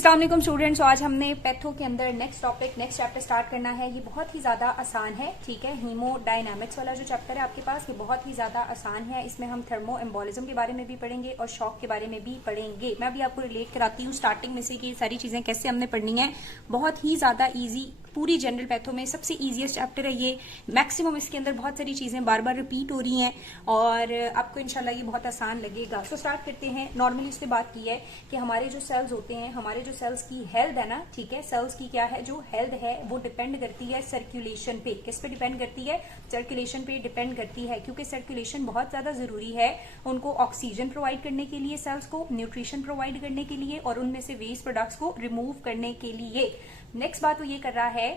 अस्सलाम वालेकुम स्टूडेंट्स। आज हमने पैथो के अंदर नेक्स्ट चैप्टर स्टार्ट करना है। ये बहुत ही ज्यादा आसान है, ठीक है। हीमोडायनामिक्स वाला जो चैप्टर है आपके पास, ये बहुत ही ज्यादा आसान है। इसमें हम थर्मो एम्बोलिज्म के बारे में भी पढ़ेंगे और शॉक के बारे में भी पढ़ेंगे। मैं अभी आपको रिलेट कराती हूँ स्टार्टिंग में से कि सारी चीजें कैसे हमने पढ़नी है। बहुत ही ज्यादा ईजी, पूरी जनरल पैथो में सबसे इजीएस्ट चैप्टर है ये। मैक्सिमम इसके अंदर बहुत सारी चीजें बार बार रिपीट हो रही हैं और आपको इंशाल्लाह ये बहुत आसान लगेगा। तो स्टार्ट करते हैं। नॉर्मली उससे बात की है कि हमारे जो सेल्स होते हैं, हमारे जो सेल्स की हेल्थ है ना, ठीक है, सेल्स की क्या है, जो हेल्थ है वो डिपेंड करती है सर्कुलेशन पे। किस पे डिपेंड करती है? सर्कुलेशन पे डिपेंड करती है, क्योंकि सर्कुलेशन बहुत ज्यादा जरूरी है उनको ऑक्सीजन प्रोवाइड करने के लिए, सेल्स को न्यूट्रिशन प्रोवाइड करने के लिए और उनमें से वेस्ट प्रोडक्ट्स को रिमूव करने के लिए। नेक्स्ट बात वो ये कर रहा है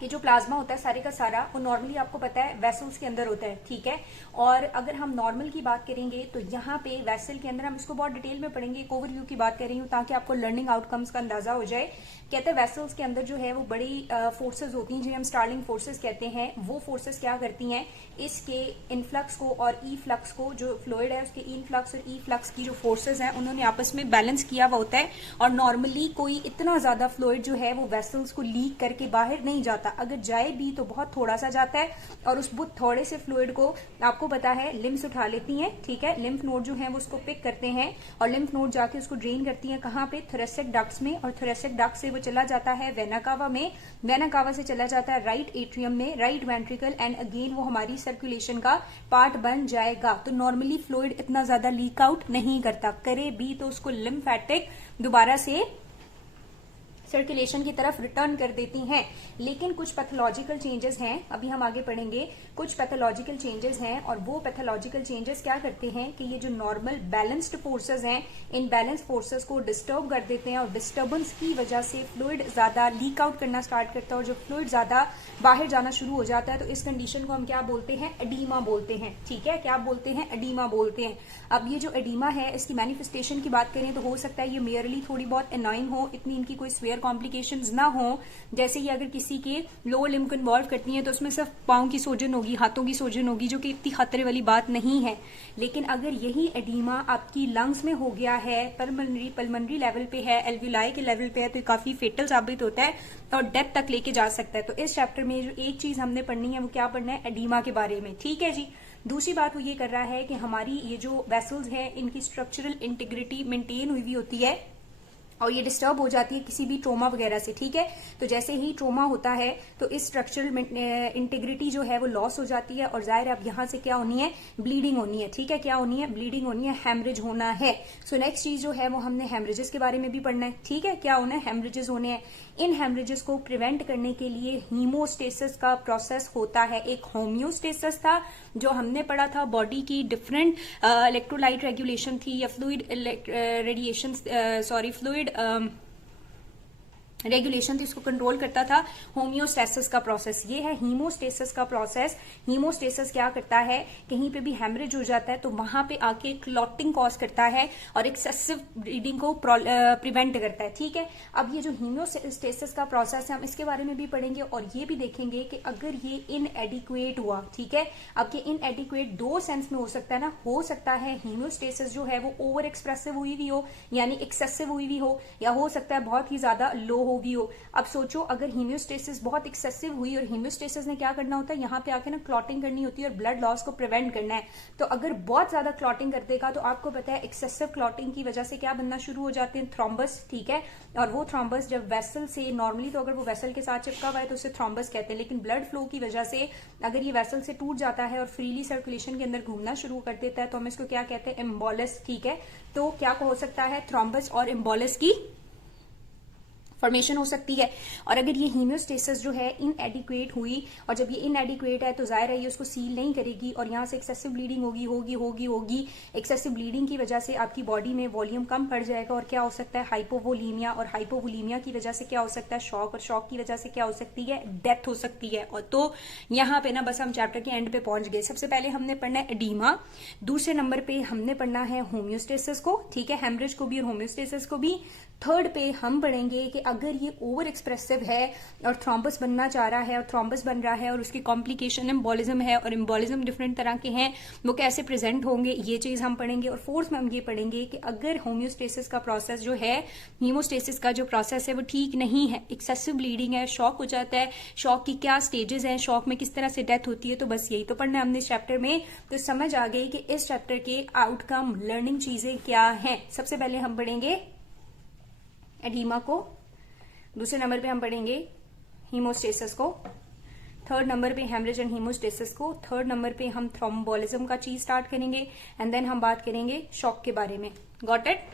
कि जो प्लाज्मा होता है सारे का सारा, वो नॉर्मली आपको पता है वेसल्स के अंदर होता है, ठीक है। और अगर हम नॉर्मल की बात करेंगे तो यहाँ पे वेसल के अंदर, हम इसको बहुत डिटेल में पढ़ेंगे, एक ओवरव्यू की बात कर रही हूँ ताकि आपको लर्निंग आउटकम्स का अंदाजा हो जाए। कहते हैं वेसल्स के अंदर जो है वो बड़ी फोर्सेज होती हैं जिन्हें हम स्टार्लिंग फोर्सेज कहते हैं। वो फोर्सेज क्या करती हैं, इसके इनफ्लक्स को और ई फ्लक्स को, जो फ्लूइड है उसके इनफ्लक्स और ई फ्लक्स की जो फोर्सेज हैं उन्होंने आपस में बैलेंस किया हुआ होता है। और नॉर्मली कोई इतना ज्यादा फ्लूइड जो है वो वेसल्स को लीक करके बाहर नहीं जाता, अगर जाए भी तो बहुत थोड़ा सा जाता है। और उस बहुत थोड़े से फ्लूइड को आपको पता है लिम्फ्स उठा लेती हैं, ठीक है। लिम्फ नोड जो है वो उसको पिक करते हैं और लिम्फ नोड जाके उसको ड्रेन करती हैं। कहाँ पे? थोरेसिक डक्ट्स में। और थोरेसिक डक्ट से वो चला जाता है वेना कावा में, वेना कावा से चला जाता है राइट एट्रियम में, राइट वेंट्रिकल, एंड अगेन वो हमारी सर्कुलेशन का पार्ट बन जाएगा। तो नॉर्मली फ्लूइड इतना ज्यादा लीक आउट नहीं करता, करे भी तो उसको लिम्फेटिक दोबारा से सर्कुलेशन की तरफ रिटर्न कर देती हैं। लेकिन कुछ पैथोलॉजिकल चेंजेस हैं, अभी हम आगे पढ़ेंगे। कुछ पैथोलॉजिकल चेंजेस हैं और वो पैथोलॉजिकल चेंजेस क्या करते हैं कि ये जो नॉर्मल बैलेंस्ड फोर्सेस हैं, इन बैलेंस फोर्सेस को डिस्टर्ब कर देते हैं और डिस्टर्बेंस की वजह से फ्लूइड ज्यादा लीक आउट करना स्टार्ट करता है और जो फ्लूइड ज्यादा बाहर जाना शुरू हो जाता है तो इस कंडीशन को हम क्या बोलते हैं? एडीमा बोलते हैं, ठीक है। क्या बोलते हैं? एडीमा बोलते हैं। अब ये जो एडीमा है, इसकी मैनिफेस्टेशन की बात करें तो हो सकता है ये मेयरली थोड़ी बहुत एनॉइंग हो, इतनी इनकी कोई स्वेयर कॉम्प्लिकेशंस ना हो। जैसे ये अगर किसी के लोअर लिम्ब को इन्वॉल्व करती है तो उसमें सिर्फ पाँव की सोजन होगी, हाथों की सोजन होगी, जो कि इतनी खतरे वाली बात नहीं है। लेकिन अगर यही एडीमा आपकी लंग्स में हो गया है, पल्मनरी लेवल पे है, एल्विलाई के लेवल पे है, तो काफी फेटल साबित होता है और डेथ तक लेके जा सकता है। तो इस चैप्टर में जो एक चीज हमने पढ़नी है वो क्या पढ़ना है? एडीमा के बारे में, ठीक है जी। दूसरी बात वो ये कर रहा है कि हमारी ये जो वेसल्स है इनकी स्ट्रक्चरल इंटीग्रिटी मेंटेन हुई होती है और ये डिस्टर्ब हो जाती है किसी भी ट्रोमा वगैरह से, ठीक है। तो जैसे ही ट्रोमा होता है तो इस स्ट्रक्चरल इंटीग्रिटी जो है वो लॉस हो जाती है और जाहिर है अब यहाँ से क्या होनी है? ब्लीडिंग होनी है, ठीक है। क्या होनी है? ब्लीडिंग होनी है, हेमरेज होना है। सो नेक्स्ट चीज जो है वो हमने हेमरेजेस के बारे में भी पढ़ना है, ठीक है। क्या होना है? हेमरेजेस होने हैं। इन हेमरेजेस को प्रिवेंट करने के लिए हीमोस्टेसिस का प्रोसेस होता है। एक होम्योस्टेसिस था जो हमने पढ़ा था, बॉडी की डिफरेंट इलेक्ट्रोलाइट रेगुलेशन थी या फ्लूइड रेडिएशन, फ्लूइड रेगुलेशन थी, उसको कंट्रोल करता था होम्योस्टेसिस का प्रोसेस। ये है हीमोस्टेसिस का प्रोसेस। हीमोस्टेसिस क्या करता है? कहीं पे भी हेमरेज हो जाता है तो वहां पे आके क्लॉटिंग कॉज करता है और एक्सेसिव ब्लीडिंग को प्रिवेंट करता है, ठीक है। अब ये जो हीमोस्टेसिस का प्रोसेस है हम इसके बारे में भी पढ़ेंगे और ये भी देखेंगे कि अगर ये इनएडिक्वेट हुआ, ठीक है। अब ये इनएडिक्वेट दो सेंस में हो सकता है ना, हो सकता है हीमोस्टेसिस जो है वो ओवर एक्सप्रेसिव हुई भी हो यानी एक्सेसिव हुई भी हो, या हो सकता है बहुत ही ज्यादा लो होगी हो। अब सोचो अगर हीमोस्टेसिस बहुत एक्सेसिव हुई, और हीमोस्टेसिस ने क्या करना होता है? यहाँ पे आके ना क्लॉटिंग करनी होती है और ब्लड लॉस को प्रिवेंट करना है। तो अगर बहुत ज्यादा क्लॉटिंग कर देगा तो आपको पता है एक्सेसिव क्लॉटिंग की वजह से क्या बनना शुरू हो जाते हैं? थ्रोम्बस, ठीक है। और वो थ्रोम्बस जब वेसल से, नॉर्मली तो अगर वो वेसल के साथ चिपका हुआ है तो उसे थ्रोम्बस कहते हैं, लेकिन ब्लड फ्लो की वजह से अगर ये वेसल से टूट जाता है और फ्रीली सर्कुलेशन के अंदर घूमना शुरू कर देता है तो हम इसको क्या कहते हैं? एम्बोलिस, ठीक है। तो क्या हो सकता है? थ्रोम्बस और एम्बोलिस की फॉर्मेशन हो सकती है। और अगर ये हीमोस्टेसिस जो है इनएडिक्वेट हुई, और जब ये इनएडिक्वेट है तो जाहिर है ये उसको सील नहीं करेगी और यहाँ से एक्सेसिव ब्लीडिंग होगी। एक्सेसिव ब्लीडिंग की वजह से आपकी बॉडी में वॉल्यूम कम पड़ जाएगा और क्या हो सकता है? हाइपोवोलीमिया, और हाइपोवोलीमिया की वजह से क्या हो सकता है? शॉक, और शॉक की वजह से क्या हो सकती है? डेथ हो सकती है। और तो यहाँ पे ना बस हम चैप्टर के एंड पे पहुंच गए। सबसे पहले हमने पढ़ना है एडीमा, दूसरे नंबर पे हमने पढ़ना है होम्योस्टेसिस को, ठीक है, हेमरेज को भी और होम्योस्टेसिस को भी। थर्ड पे हम पढ़ेंगे कि अगर ये ओवर एक्सप्रेसिव है और थ्रोम्बस बनना चाह रहा है और थ्रोम्बस बन रहा है और उसकी कॉम्प्लिकेशन एम्बोलिज्म है और एम्बोलिज्म डिफरेंट तरह के हैं, वो कैसे प्रेजेंट होंगे, ये चीज हम पढ़ेंगे। और फोर्थ में हम ये पढ़ेंगे कि अगर होम्योस्टेसिस का प्रोसेस जो है, हीमोस्टेसिस का जो प्रोसेस है वो ठीक नहीं है, एक्सेसिव ब्लीडिंग है, शॉक हो जाता है, शॉक की क्या स्टेजेस हैं, शॉक में किस तरह से डेथ होती है, तो बस यही तो पढ़ना है हमने इस चैप्टर में। तो समझ आ गई कि इस चैप्टर के आउटकम लर्निंग चीजें क्या हैं। सबसे पहले हम पढ़ेंगे एडीमा को, दूसरे नंबर पे हम पढ़ेंगे हीमोस्टेसिस को, थर्ड नंबर पे हेमरेज एंड हीमोस्टेसिस को, थर्ड नंबर पे हम थ्रोम्बोलिज्म का चीज स्टार्ट करेंगे, एंड देन हम बात करेंगे शॉक के बारे में। Got it?